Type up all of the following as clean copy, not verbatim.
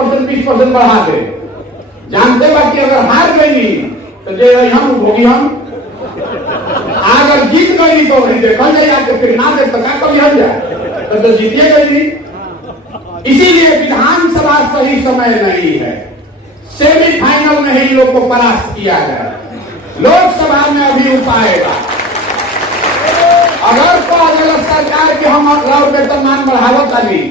10% 20% बढ़ा दे, जानते बा कि अगर हार गई तो जे हम भोगी हम, अगर जीत गई तो देखा जाए आपको, फिर ना दे तो क्या कभी हम जाए तो जीतिए गई। इसीलिए विधानसभा सही समय नहीं है, सेमीफाइनल में ही लोग को परास्त किया जाए, लोकसभा में अभी उपाएगा। अगर तो अगर सरकार के हम वेतनमान बढ़ावत आली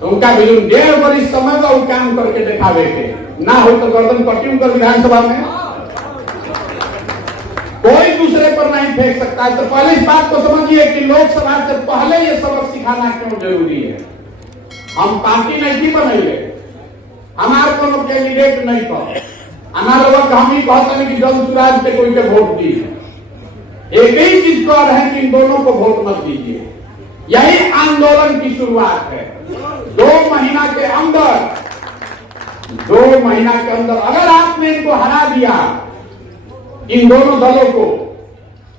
तो उनका भी 1.5 वर्ष समय का काम करके दिखावे के ना हो तो गर्दन पट्टी उनकर विधानसभा में कोई दूसरे पर नहीं फेंक सकता है। तो पहले इस बात को समझिए कि लोकसभा से पहले ये सबक सिखाना क्यों जरूरी है। हम पार्टी नहीं बनाइए, हमारे को कैंडिडेट नहीं कहो, हमारे वक्त हम ही कहते हैं कि जन सुराज से कोई के वोट दी, एक ही चीज कह रहे हैं कि इन दोनों को वोट मत दीजिए। यही आंदोलन की शुरुआत है। 2 महीना के अंदर अगर आपने इनको हरा दिया, इन दोनों दलों को,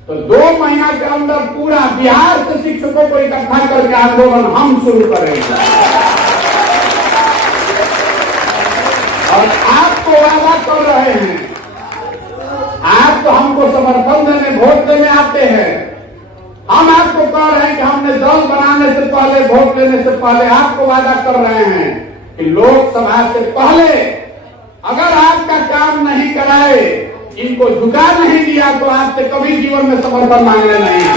तो 2 महीना के अंदर पूरा बिहार से शिक्षकों को इकट्ठा करके आंदोलन हम शुरू करेंगे। और आपको वादा कर रहे हैं, आप तो हमको समर्थन देने वोट देने आते हैं, हम आपको कह रहे हैं कि हमने दल बनाने से पहले, वोट लेने से पहले आपको वादा कर रहे हैं कि लोकसभा से पहले अगर आपका काम नहीं कराए, इनको झुका नहीं दिया तो आपसे कभी जीवन में समर्थन मांगने नहीं है।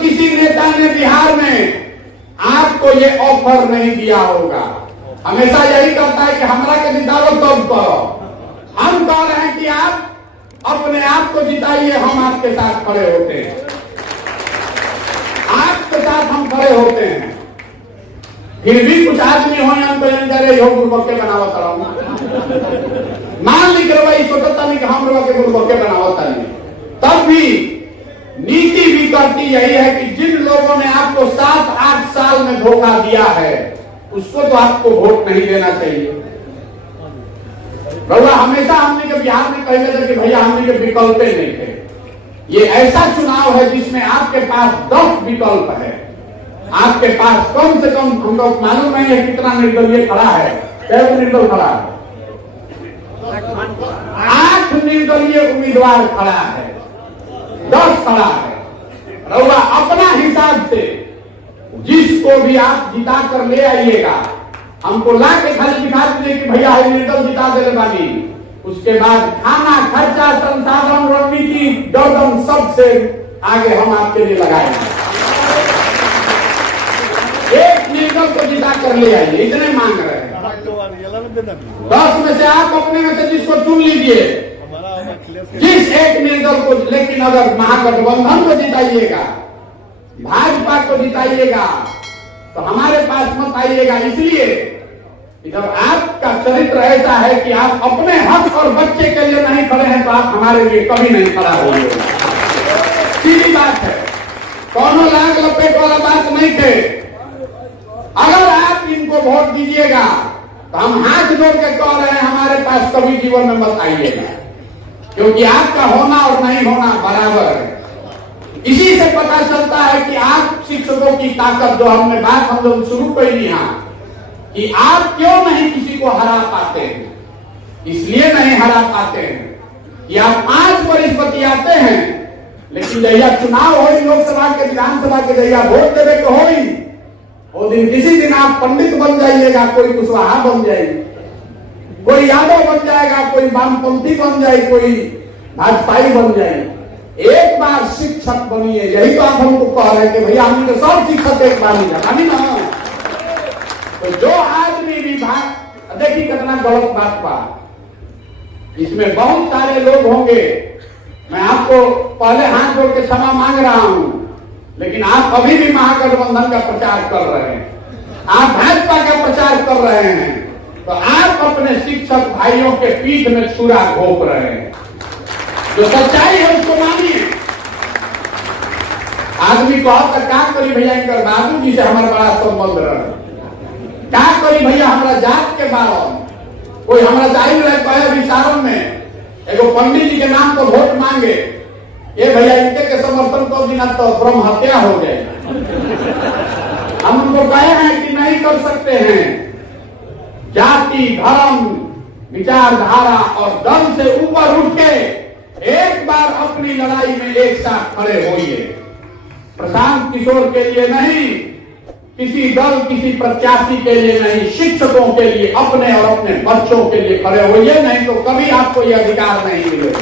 किसी नेता ने बिहार में आपको ये ऑफर नहीं दिया होगा। हमेशा यही करता है कि हमारा के जिताओ तब करो। हम कह रहे हैं कि आप अपने आप को जिताइए, हम आपके साथ खड़े होते हैं, आपके साथ हम खड़े होते हैं। फिर भी कुछ आदमी हो गुरुबक्के बनावत रहा, मान ली कि वही सोचता नहीं कि हम लोग के गुरुबक्के बनावता नहीं, तब भी नीति भी करती यही है कि जिन लोगों ने आपको 7-8 साल में धोखा दिया है, उसको तो आपको वोट नहीं देना चाहिए। रउआ हमेशा हमने के बिहार में कहे थे कि भैया हमने के विकल्प नहीं थे। ये ऐसा चुनाव है जिसमें आपके पास 10 विकल्प है। आपके पास कम से कम, हम लोग मालूम नहीं है कितना निर्दलीय खड़ा है, कैसे निर्दल खड़ा है, 8 निर्दलीय उम्मीदवार खड़ा है, 10 खड़ा है। रउआ अपना हिसाब से जिसको भी आप जिता कर ले आइएगा, हमको ला के खाली दिखा दीजिए कि भैया निर्दल जिता दे बानी, उसके बाद खाना खर्चा संसाधन रणनीति दर्दन सबसे आगे हम आपके लिए लगाएंगे। एक निर्दल को जिता कर ले आइए, इतने मांग रहे हैं। 10 में से आप अपने में से जिसको चुन लीजिए, जिस एक निर्दल को। लेकिन अगर महागठबंधन को जिताइएगा, भाजपा को जिताइएगा, तो हमारे पास मत आइएगा। इसलिए जब आपका चरित्र ऐसा है कि आप अपने हक और बच्चे के लिए नहीं खड़े हैं, तो आप हमारे लिए कभी नहीं खड़ा होंगे। सीधी बात है, कौनों लाग लपेट वाला बात नहीं थे। अगर आप इनको वोट दीजिएगा तो हम हाथ जोड़ के कह रहे हैं, हमारे पास कभी जीवन में मत आइएगा, क्योंकि आपका होना और नहीं होना बराबर है। इसी से पता चलता है कि आप शिक्षकों की ताकत, जो हमने बात हम लोग शुरू करी यहाँ, कि आप क्यों नहीं किसी को हरा पाते हैं। इसलिए नहीं हरा पाते हैं कि आप 5 वर्ष बतियाते हैं, लेकिन जहिया चुनाव हो, लोकसभा के विधानसभा के जहिया वोट देवे को हो, वो दिन किसी दिन आप पंडित बन जाइएगा, कोई कुशवाहा बन जाएगी, कोई यादव बन जाएगा, कोई वामपंथी बन जाए, कोई भाजपाई बन जाए। एक बार शिक्षक बनिए, यही तो आप हमको कह रहे हैं कि भैया हमने तो सब शिक्षक एक बार ही जाना नहीं ना। तो जो आदमी भी देखिए कितना गलत बात बा, इसमें बहुत सारे लोग होंगे, मैं आपको पहले हाथ जोड़ के क्षमा मांग रहा हूं, लेकिन आप अभी भी महागठबंधन का प्रचार कर रहे हैं, आप भाजपा का प्रचार कर रहे हैं, तो आप अपने शिक्षक भाइयों के पीठ में छुरा घोंप रहे हैं। जो सच्चाई है उसको मानिए। आदमी को अब तक क्या करी भैया, इनकर बाबू जी से हमारा बड़ा संबंध रहे, क्या करी भैया हमारा जात के बारे, कोई हमारा जाहिर रहे कहे अभी सारण में एगो पंडित जी के नाम पर वोट मांगे, ये भैया इनके तो दिन तो ब्रह्म हत्या हो जाएगा। हम उनको कहे हैं कि नहीं कर सकते हैं। जाति, धर्म, विचारधारा और दल से ऊपर उठ के एक बार अपनी लड़ाई में एक साथ खड़े होइए। प्रशांत किशोर के लिए नहीं, किसी दल, किसी प्रत्याशी के लिए नहीं, शिक्षकों के लिए, अपने और अपने बच्चों के लिए खड़े होइए, नहीं तो कभी आपको यह अधिकार नहीं मिलेगा।